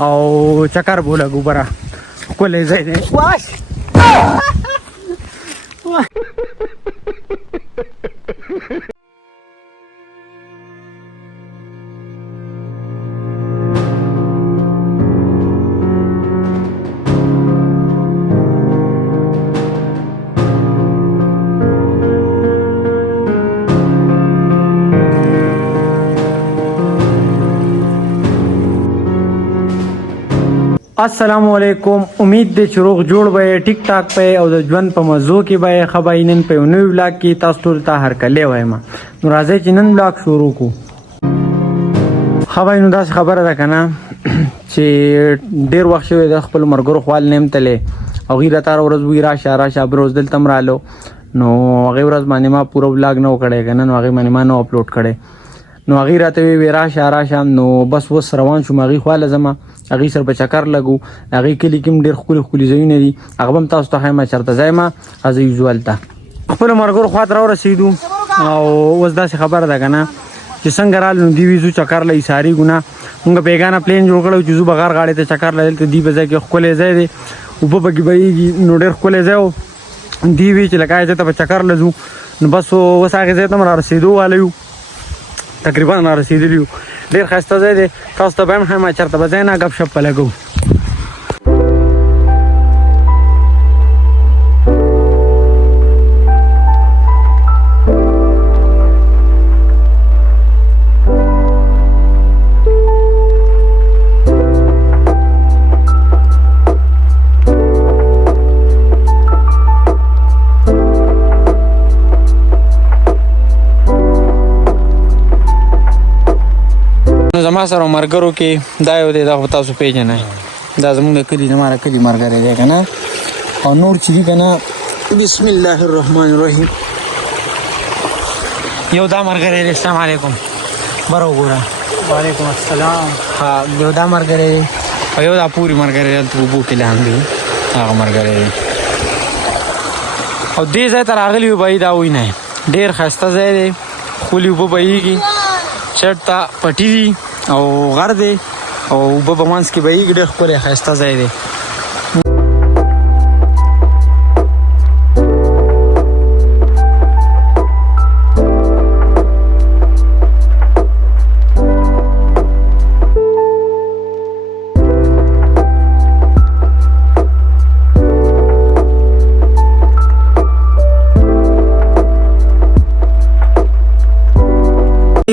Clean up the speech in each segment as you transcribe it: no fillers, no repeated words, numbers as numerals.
او چکر بوله ګوبره ښکلی ځای دی. السلام علیکم. امید دی چې روغ جوړ به ټیک ټاک په او د ژوند په مزو کې به خبرې نن په نوې ولاګ کې تاسو ټول ته هرکلی وایم. نو راځئ چې نن ولاګ شروع کړو. خبرې نو داسې خبره ده که نه چې ډېر وخت شوی د خپلو ملګرو خوال نیم تللی هغوی راته هره ورځ وایي راشه بل ورځ دلته هم رالو. نو هغې ورځ باندې ما پوره ولاګ نه و کړی که نه نو هغې باندې ما نه اپلوډ کړی. نو هغې راته ویې راشه نو بس اوس روان شوم هغې خواله ځمه هغې سره به چکر لګو. هغې کلي کې هم ډېر ښکلي ځایونه دي هغه به هم تاسو ته ښیم چېرته ځای ما راځئ ویزوال ته. خپلو ملګرو خوا ته راورسېدو او اوس داسې خبره ده که نه چې څنګه رالو نو دوی وي ځو چکر له ایساري ګونه مونږ بیګانه پلین جوړ کړی چې ځو بغار غاړې ته چکر له دلته دي په ځای کې ښکلی ځای دی اوبه پکې بهیږي نو ډېر ښکلی ځای و. دوی وي چې لکه ځای ته به چکر له ځو نو بس اوس هغې ځای ته هم رارسېدو والی یو تقریبا رارسېدلي یو. ډېر ښایسته ځای دی تاسو ته به هم ښیم چېرته به ځای نه ګپ شپ په لګو. زما سره ملګرو کې دا یو دی دا خو تاسو پیژنئ دا زموږ د کلي زما د کلي ملګری دی که نه او نور چې دي که نه بسم الله الرحمن الرحیم. یو دا ملګری دی السلام علیکم بره وګوره. وعلیکم السلام. ها یو دا ملګری دی او یو دا پورې ملګری دی هلته اوبو کې لاندې هغه ملګری دی او دې ځای ته راغلي یو بهي دا وینئ ډېر ښایسته ځای دی ښکلي اوبه بهیږي چټ ته پټي دي او غر دی او اوبه په منځ کې بهیږي ډېر ښکلی ښایسته ځای دی.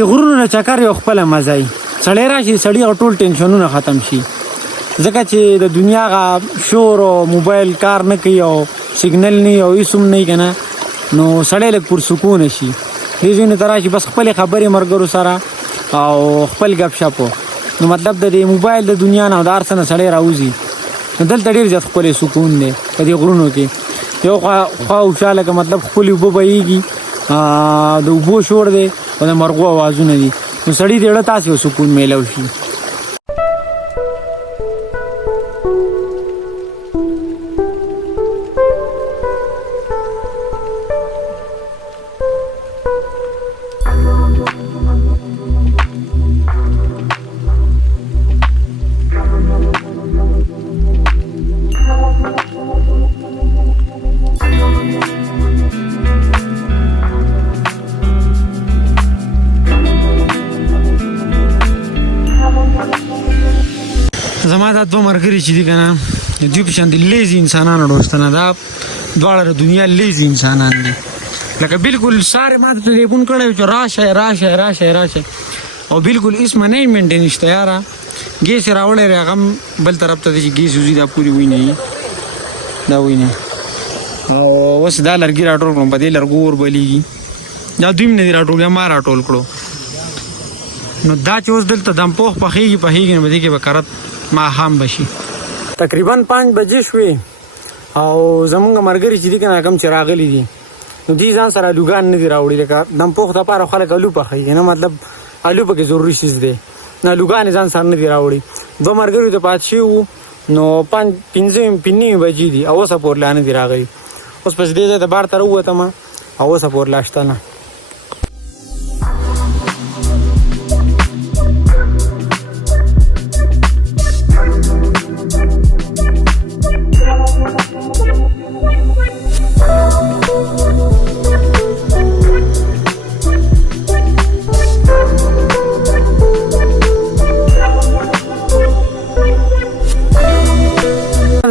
غرونو نه چکر یو خپله مزه وي سړی راشي سړي هغه ټول ټینشنونه ختم شي ځکه چې د دنیا هغه شور او موبایل کار نه کوي او سیګنل نه وي او هېڅ هم نه وي که نه نو سړی لږ پرسکونه شي. دې ځایونو ته راشي بس خپلې خبرې ملګرو سره او خپل ګپ شپ نو مطلب د دې موبایل د دنیا نه او د هر څه نه سړی راوځي نو دلته ډېر زیات ښکلی سکون دی په دې غرونو کې. یو خوا اوچاله که مطلب ښکلې اوبه بهیږي د اوبو شور دی او د مرغو اوازونه دي نو سړي د زړه تاسې یو سکون میلو شي. زما دا دوه ملګري چې دي که نه دوی په شان دي لیزي انسانان دوستانه دا دواړه د دنیا لیزي انسانان دي لکه بالکل سارے ما ته ټلیفون کړی چې راشه او بالکل هېڅ منیجمنټ یې نشته یاره ګیس یې راوړی دی هغه هم بل طرف ته دی چې ګیس وځي دا پورې وینئ دا وینئ او اوس دا لرګي راټول کړم په دې لرګو اور بلیږي دا دوی هم نه دي راټول ما راټول کړو نو دا چې اوس دلته دمپوخ پخېږي نو په دې کې به کرت ماښام بشي. تقریبا 5 بجې شوې او زمونږ ملګري چې دي که نه کم چې راغلي دي نو دوی ځان سره الوګان نه دي راوړي لکه دمپوخ دپاره خلک الو پخوي نه مطلب الو پکې ضروري چیز دی نه الوګان یې ځان سره نه دي راوړي. دوه ملګري ته پاتې شوي وو نو 5 بجې دي او اوسه پورې لا نه دي راغلي. اوس پس دې ځای ته بار ته راووتم او اوسه پورې لا شته نه.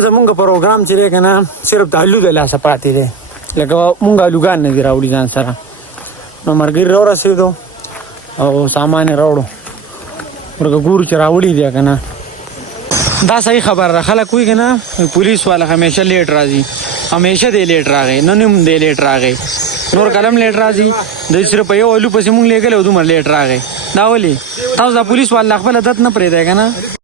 زمونږ پروګرام چې دی که نه صرف د الو د لاسه پاتې دی لکه مونږ الوګان نه دي راوړي ځان سره نو ملګري راورسېدو او سامان یې راوړو ورکه ګورو چې راوړي دی که نه دا صحیح خبر ده خلک وایي که نه پولیس والا همیشه لیټ راځي همیشه دی لیټ راغی نن هم دی لیټ راغی نور کلم لیټ راځي د صرف په یو الو پسې مونږ لېږلی او دومره لیټ راغی دا ولې تاسو دا پولیس والا خپل عادت نه پرېږدی که نه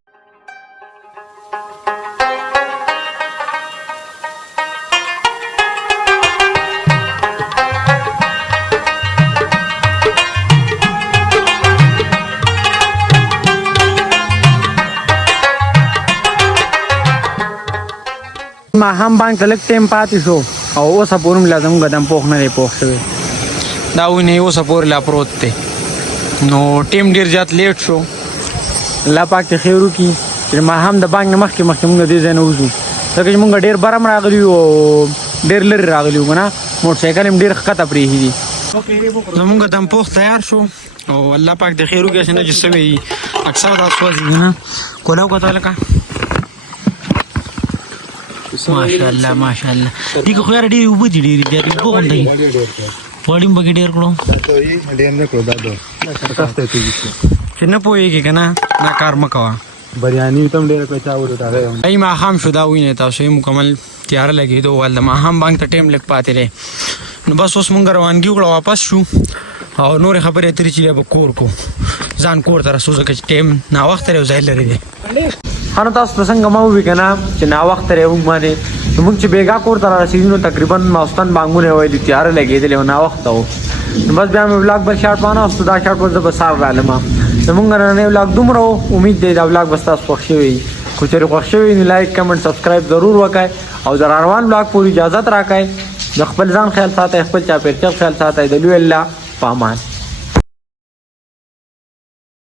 ما هم باندې تلک ټیم پاتې شو او اوسه پورې مې لازم قدم پوخ نه دی پوخ شوی دا ونې اوسه پورې لا پروت دی نو ټیم ډېر زیات لیټ شو الله پاک ته خیر وکړي چې ما هم د بانک نه مخکې مونږ دې ځای نه وځو ځکه چې مونږ ډېر بره هم راغلي یو او ډېر لرې راغلي یو که نه موټرسایکل هم ډېر ښکته پرېښي دي زمونږ دم پوخ تیار شو او الله پاک ته خیر وکړي چې نه چې سوی اکثر دا سوځي که نه کولاو کته لکه ماشاءالله ماشاءالله دې خو یار ډېرې اوبه دي ډېرې زیاتې اوبه غوندې غوړي هم پکې ډېر کړو چې نه پوهېږې که نه دا کار مه کوه بریاني ته هم ډېره پیسه وړو ای ماښام شو دا وینئ تاسو مکمل تیاره لګېدو ول د ماښام بانک ته ټایم لږ پاتې دی نو بس اوس مونږ روانګي وکړه واپس شو او نورې خبرې اترې چې به کور کو ځان کور ته رسو ځکه چې ټایم ناوخته دی او ځای لرې دی ها نو تاسو ته څنګه ما ووي که نه چې ناوخته دی موږ باندې نو موږ چې بېګا کور ته رارسېدو نو تقریبا ماخوستن بانګونه یې ویلي تیاره لګېدلې او ناوخته و نو بس بیا مې ولاګ بل شاټ وانهوستو دا شاټ به زه به سهار رالم زمونږ نننی ولاګ دومره و امید دی دا ولاګ به ستاسو خوښ شوی خو چېرې خوښ شوی نو لایک کمنټ سبسکرایب ضرور وکړئ او د راروان ولاګ پورې اجازت راکړئ د خپل ځان خیال ساتئ خپل چاپېریال خیال ساتئ د لوی الله په امان